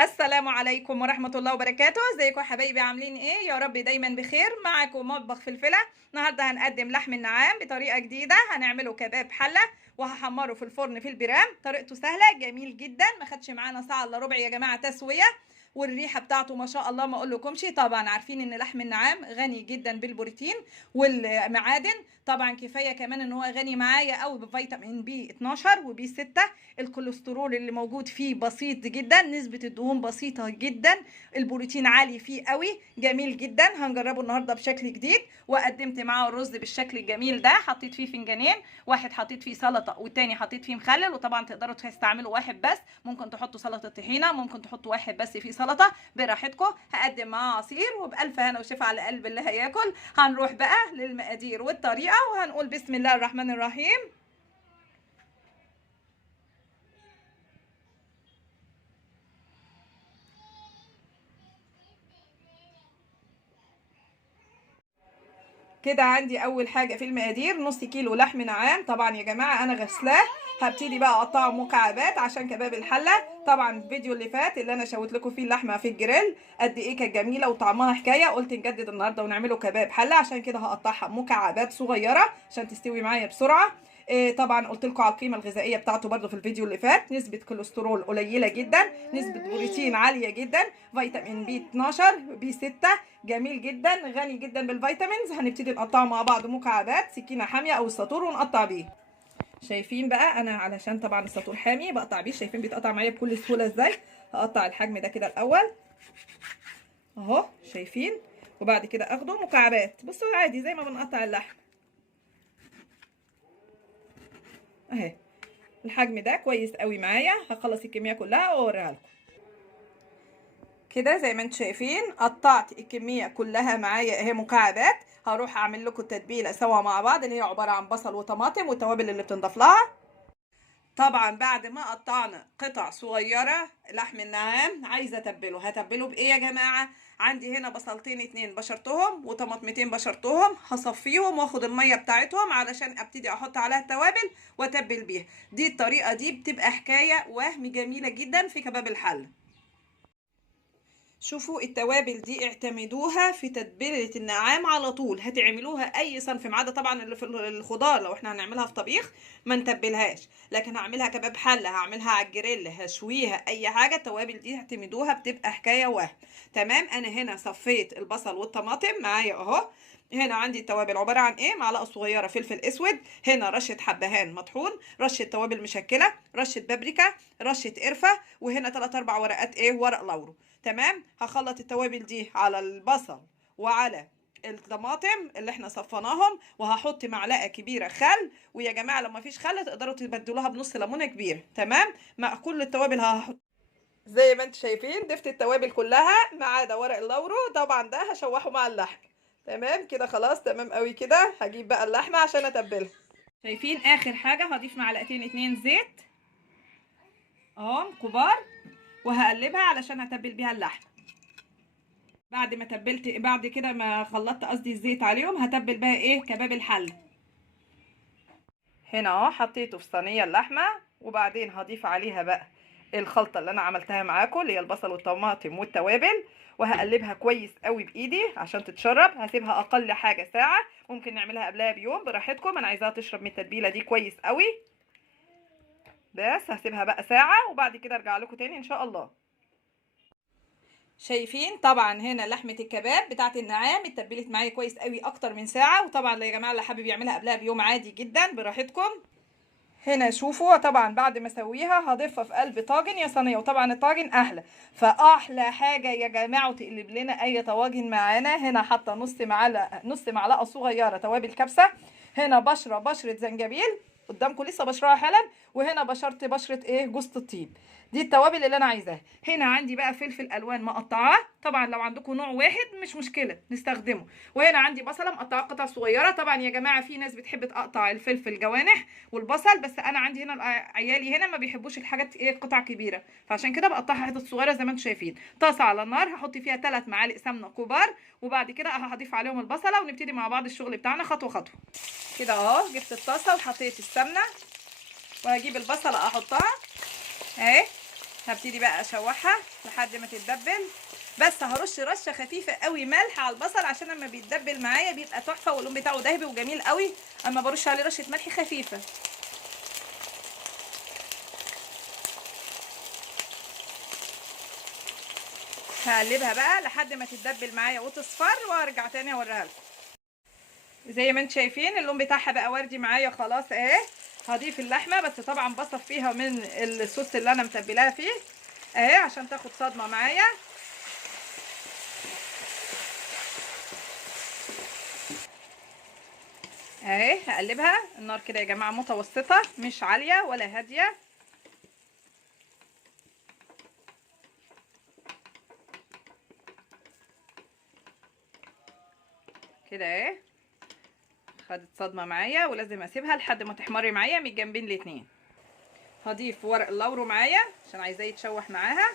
السلام عليكم ورحمة الله وبركاته. ازيكم يا حبايبي؟ عاملين ايه؟ يا رب دايما بخير. معاكم مطبخ فلفلة. النهارده هنقدم لحم النعام بطريقة جديدة، هنعمله كباب حلة وهحمره في الفرن في البرام. طريقته سهلة جميل جدا، ما خدش معانا ساعة الا ربع يا جماعة تسوية. والريحة بتاعته ما شاء الله ما اقولكمش. طبعا عارفين ان لحم النعام غني جدا بالبروتين والمعادن. طبعا كفاية كمان ان هو غني معايا قوي بفيتامين بي 12 وبي 6. الكوليسترول اللي موجود فيه بسيط جدا، نسبة الدهون بسيطة جدا، البروتين عالي فيه قوي، جميل جدا. هنجربه النهارده بشكل جديد. وقدمت معاه الرز بالشكل الجميل ده، حطيت فيه فنجانين، واحد حطيت فيه سلطة والتاني حطيت فيه مخلل. وطبعا تقدروا تستعملوا واحد بس، ممكن تحطوا سلطة طحينة، ممكن تحطوا واحد بس فيه سلطة براحتكم. هقدم معاه عصير وبألف هنا وشفا على قلب اللي هياكل. هنروح بقى للمقادير والطريقة وهنقول بسم الله الرحمن الرحيم. كده عندي اول حاجه في المقادير نص كيلو لحم نعام. طبعا يا جماعه انا غسلاه، هبتدي بقى اقطعه مكعبات عشان كباب الحله. طبعا الفيديو اللي فات اللي انا شوت لكم فيه اللحمه في الجريل قد ايه كانت جميله وطعمها حكايه، قلت نجدد النهارده ونعمله كباب حله، عشان كده هقطعها مكعبات صغيره عشان تستوي معايا بسرعه. طبعا قلت لكم على القيمه الغذائيه بتاعته برده في الفيديو اللي فات. نسبه كوليسترول قليله جدا، نسبه بروتين عاليه جدا، فيتامين بي 12 بي 6 جميل جدا، غني جدا بالفيتامينز. هنبتدي نقطعه مع بعض مكعبات، سكينه حاميه او الساطور ونقطع بيه. شايفين بقى انا علشان طبعا الساطور حامي بقطع بيه، شايفين بيتقطع معايا بكل سهوله ازاي. هقطع الحجم ده كده الاول اهو، شايفين؟ وبعد كده اخده مكعبات، بصوا عادي زي ما بنقطع اللحم اهي. الحجم ده كويس قوي معايا. هخلص الكميه كلها واوريها لكم. كده زي ما انتم شايفين قطعت الكميه كلها معايا اهي مكعبات. هروح اعمل لكم التتبيله سوا مع بعض، اللي هي عباره عن بصل وطماطم والتوابل اللي بتنضاف لها. طبعا بعد ما قطعنا قطع صغيره لحم النعام، عايزه اتبله. هتبله بايه يا جماعه؟ عندي هنا بصلتين اتنين بشرتهم وطماطمتين بشرتهم، هصفيهم واخد الميه بتاعتهم علشان ابتدي احط عليها التوابل واتبل بيها. دي الطريقه دي بتبقى حكايه وهم جميله جدا في كباب الحله. شوفوا التوابل دي اعتمدوها في تتبيلة النعام على طول. هتعملوها اي صنف ما عدا طبعا اللي في الخضار، لو احنا هنعملها في طبيخ ما نتبلهاش، لكن هعملها كباب حله، هعملها على الجريل، هشويها، اي حاجه التوابل دي اعتمدوها بتبقى حكايه وهم. تمام. انا هنا صفيت البصل والطماطم معايا اهو. هنا عندي التوابل عباره عن ايه؟ معلقه صغيره فلفل اسود، هنا رشه حبهان مطحون، رشه توابل مشكله، رشه بابريكا، رشه قرفه، وهنا 3 4 ورقات ايه؟ ورق لورو. تمام. هخلط التوابل دي على البصل وعلى الطماطم اللي احنا صفناهم، وهحط معلقه كبيره خل. ويا جماعه لو ما فيش خل تقدروا تبدلوها بنص ليمونه كبيره. تمام. مع كل التوابل هحط زي ما انتم شايفين، ضفت التوابل كلها ما عدا ورق اللورو. طبعا ده هشوحه مع اللحم. تمام كده خلاص، تمام قوي كده. هجيب بقى اللحمه عشان اتبلها. شايفين اخر حاجه هضيف معلقتين اتنين زيت اهو كبار، وهقلبها علشان هتبل بيها اللحمه. بعد ما تبلت، بعد كده ما خلطت قصدي الزيت عليهم، هتبل بقى ايه؟ كباب الحله. هنا اهو حطيته في صينيه اللحمه، وبعدين هضيف عليها بقى الخلطه اللي انا عملتها معاكم، اللي هي البصل والطماطم والتوابل، وهقلبها كويس قوي بايدي عشان تتشرب. هسيبها اقل حاجه ساعه، ممكن نعملها قبلها بيوم براحتكم. انا عايزاها تشرب من التتبيله دي كويس قوي. بس هسيبها بقى ساعه وبعد كده ارجع لكم تاني ان شاء الله. شايفين طبعا هنا لحمه الكباب بتاعت النعام اتبلت معايا كويس قوي اكتر من ساعه. وطبعا يا جماعه اللي حابب يعملها قبلها بيوم عادي جدا براحتكم. هنا شوفوا طبعا بعد ما اسويها هضيفها في قلب طاجن يا صينيه، وطبعا الطاجن احلى. فاحلى حاجه يا جماعه وتقلب لنا اي طواجن معانا. هنا حاطه نص معلقه صغيره توابل كبسه، هنا بشره زنجبيل قدامكم لسه بشرها حالا، وهنا بشره ايه؟ جوز الطيب. دي التوابل اللي انا عايزاها. هنا عندي بقى فلفل الوان مقطعاه، طبعا لو عندكم نوع واحد مش مشكله نستخدمه. وهنا عندي بصله مقطعه قطع صغيره. طبعا يا جماعه في ناس بتحب تقطع الفلفل جوانح والبصل، بس انا عندي هنا عيالي هنا ما بيحبوش الحاجات ايه؟ قطع كبيره، فعشان كده بقطعها حتت صغيره زي ما انتم شايفين. طاسه على النار هحط فيها 3 معالق سمنه كبار، وبعد كده هضيف عليهم البصله ونبتدي مع بعض الشغل بتاعنا خطوه خطوه. كده اهو جبت الطاسه وحطيت السمنه، وهجيب البصله احطها اهي. هبتدي بقى اشوحها لحد ما تتدبل، بس هرش رشه خفيفه قوي ملح على البصل عشان لما بيتدبل معايا بيبقى تحفه واللون بتاعه ذهبي وجميل قوي اما برش عليه رشه ملح خفيفه. هقلبها بقى لحد ما تتدبل معايا وتصفر وارجع تاني اوريها لكم. زي ما انتم شايفين اللون بتاعها بقى وردي معايا خلاص اهي. هضيف اللحمه بس طبعا بصفيها من الصوص اللي انا متبلاها فيه اهي عشان تاخد صدمه معايا. اهي هقلبها. النار كده يا جماعه متوسطه مش عاليه ولا هاديه. كده اهي خدت صدمه معايا ولازم اسيبها لحد ما تحمري معايا من الجنبين الاتنين. هضيف ورق اللورو معايا عشان عايزاه يتشوح معاها.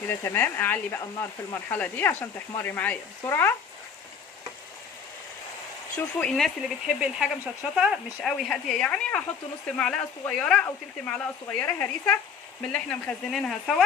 كده تمام. اعلي بقى النار في المرحله دي عشان تحمري معايا بسرعه. شوفوا الناس اللي بتحب الحاجه مشطشطه مش قوي هاديه يعني هحط نص معلقه صغيره او تلت معلقه صغيره هريسه من اللي احنا مخزنينها سوا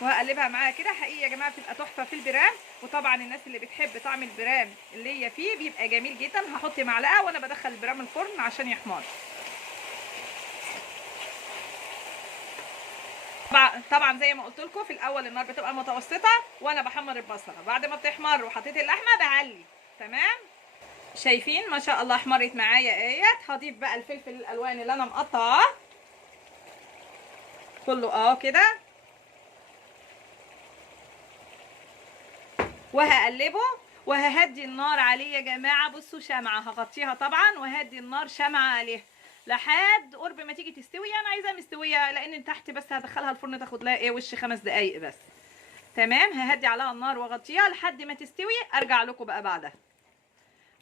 وهقلبها معاها كده. حقيقي يا جماعه بتبقى تحفه في البرام. وطبعا الناس اللي بتحب طعم البرام اللي هي فيه بيبقى جميل جدا. هحط معلقه وانا بدخل البرام الفرن عشان يحمر. طبعا زي ما قلت لكم في الاول النار بتبقى متوسطه وانا بحمر البصله. بعد ما بتحمر وحطيت اللحمه بعلي. تمام. شايفين ما شاء الله احمرت معايا اهيت. هضيف بقى الفلفل الالوان اللي انا مقطعاه كله كده وهقلبه وههدي النار عليه يا جماعه. بصوا شمعه هغطيها طبعا وهدي النار شمعه عليها لحد قرب ما تيجي تستوي. انا عايزاها مستويه لان تحت بس هدخلها الفرن تاخد لها وش 5 دقايق بس. تمام. ههدي عليها النار واغطيها لحد ما تستوي ارجع لكم بقى بعدها.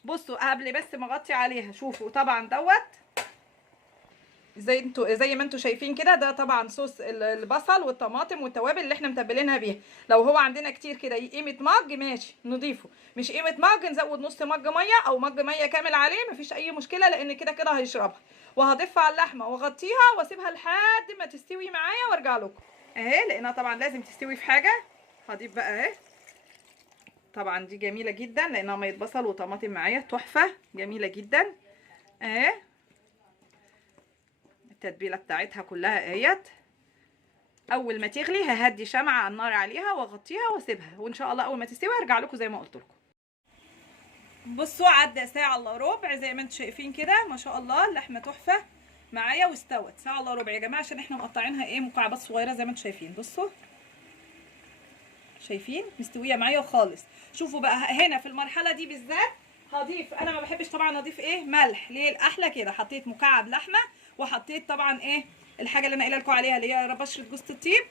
بصوا قبل بس ما اغطي عليها شوفوا طبعا دوت زي ما انتوا شايفين كده. ده طبعا صوص البصل والطماطم والتوابل اللي احنا متبلينها بيها. لو هو عندنا كتير كده قيمه مج ماشي نضيفه، مش قيمه مج نزود نص مج ميه او مج ميه كامل عليه مفيش اي مشكله لان كده كده هيشربها. وهضيفها على اللحمه واغطيها واسيبها لحد ما تستوي معايا وارجع لكم اهي لانها طبعا لازم تستوي في حاجه. هضيف بقى اهي. طبعا دي جميله جدا لانها ميه بصل وطماطم معايا تحفه جميله جدا اهي. التتبيله بتاعتها كلها اهيت. اول ما تغلي ههدي شمعه على النار عليها واغطيها واسيبها وان شاء الله اول ما تستوي هرجع لكم زي ما قلت لكم. بصوا عدى ساعه الا ربع زي ما انتم شايفين كده ما شاء الله اللحمه تحفه معايا واستوت. ساعه الا ربع يا جماعه عشان احنا مقطعينها مكعبات صغيره زي ما انتم شايفين. بصوا شايفين مستويه معايا خالص. شوفوا بقى هنا في المرحله دي بالذات هضيف. انا ما بحبش طبعا اضيف ملح. ليه؟ الاحلى كده حطيت مكعب لحمه وحطيت طبعا الحاجه اللي انا قايله لكم عليها اللي هي بشره جوز الطيب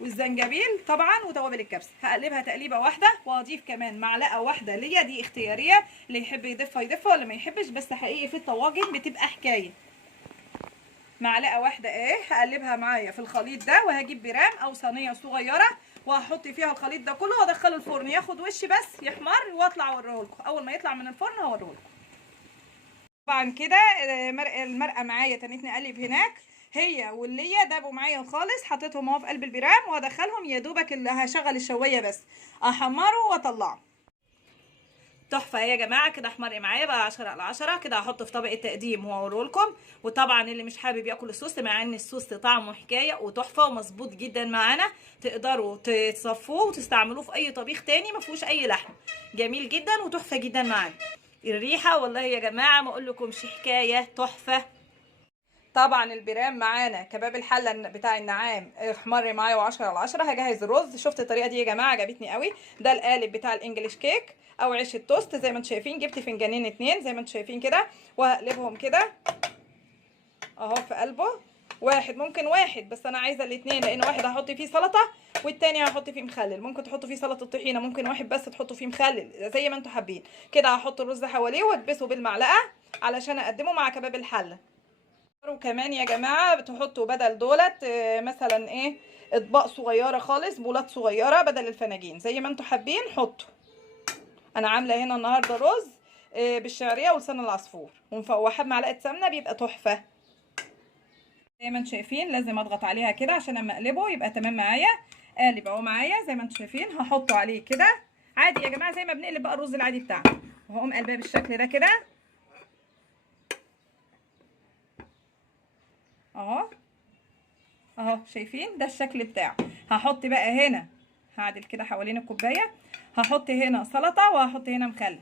والزنجبيل طبعا وتوابل الكبسه. هقلبها تقليبه واحده وهضيف كمان معلقه واحده ليا دي اختياريه اللي يحب يضيفها يضيفها واللي ما يحبش. بس حقيقي في الطواجن بتبقى حكايه. معلقه واحده هقلبها معايا في الخليط ده وهجيب برام او صينيه صغيره وهحط فيها الخليط ده كله وادخله الفرن ياخد وش بس يحمر واطلع اوريه لكم. اول ما يطلع من الفرن هوريه لكم. طبعا كده المرقه معايا تنتني اقلب هناك هي والليه دابوا معايا خالص. حطيتهم اهو في قلب البرام وهدخلهم يا دوبك اللي هشغل الشوايه بس احمره واطلعه. تحفه يا جماعه كده احمر معايا بقى 10/10 كده. هحطه في طبق التقديم واوريه لكم. وطبعا اللي مش حابب ياكل الصوص مع ان الصوص طعمه حكايه وتحفه ومظبوط جدا معانا تقدروا تصفوه وتستعملوه في اي طبيخ تاني ما فيهوش اي لحم. جميل جدا وتحفه جدا معانا. الريحه والله يا جماعه ما اقول لكمش حكايه تحفه. طبعا البرام معانا كباب الحله بتاع النعام احمر معايا و10/10. هجهز الرز. شفت الطريقه دي يا جماعه عجبتني قوي. ده القالب بتاع الانجليش كيك او عيش التوست زي ما انتم شايفين. جبت فنجانين 2 زي ما انتم شايفين كده وهقلبهم كده اهو في قلبه. واحد ممكن واحد بس انا عايزه الاثنين لان واحد هحط فيه سلطه والتاني هحط فيه مخلل. ممكن تحطوا فيه سلطه طحينه ممكن واحد بس تحطوا فيه مخلل زي ما انتم حابين. كده هحط الرز حواليه واكبسه بالمعلقه علشان اقدمه مع كباب الحله. وكمان يا جماعه بتحطوا بدل دولت مثلا اطباق صغيره خالص، بولات صغيره بدل الفناجين، زي ما انتوا حابين حطوا. انا عامله هنا النهارده رز بالشعريه ولسان العصفور ومفوحاه بمعلقه سمنه، بيبقى تحفه. زي ما انتم شايفين لازم اضغط عليها كده عشان اما اقلبه يبقى تمام معايا. قالب اهو معايا زي ما انتم شايفين. هحطه عليه كده عادي يا جماعه، زي ما بنقلب بقى الرز العادي بتاعنا، وهقوم قلباه بالشكل ده كده اهو. اهو شايفين ده الشكل بتاعه. هحط بقى هنا، هعدل كده حوالين الكوبايه، هحط هنا سلطه وهحط هنا مخلل.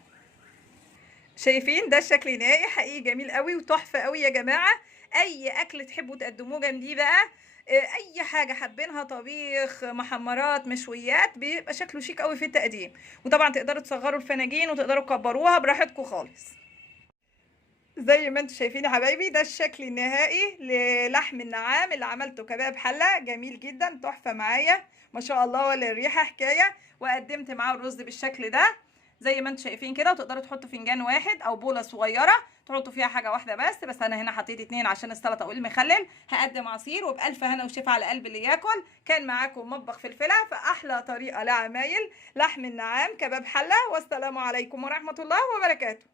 شايفين ده الشكل النهائي، حقيقي جميل قوي وتحفه قوي يا جماعه. اي اكل تحبوا تقدموه جنبيه بقى، اي حاجه حابينها، طبيخ، محمرات، مشويات، بيبقى شكله شيك قوي في التقديم. وطبعا تقدروا تصغروا الفناجين وتقدروا تكبروها براحتكم خالص. زي ما انتم شايفين يا حبايبي ده الشكل النهائي للحم النعام اللي عملته كباب حله، جميل جدا تحفه معايا ما شاء الله، ولا الريحه حكايه. وقدمت معاه الرز بالشكل ده زي ما انتم شايفين كده. وتقدروا تحطوا فنجان واحد او بوله صغيره تحطوا فيها حاجه واحده بس انا هنا حطيت 2 عشان السلطه والمخلل. هقدم عصير وبالف هنا وشفا على قلب اللي ياكل. كان معاكم مطبخ فلفله في احلى طريقه لعمايل لحم النعام كباب حله، والسلام عليكم ورحمه الله وبركاته.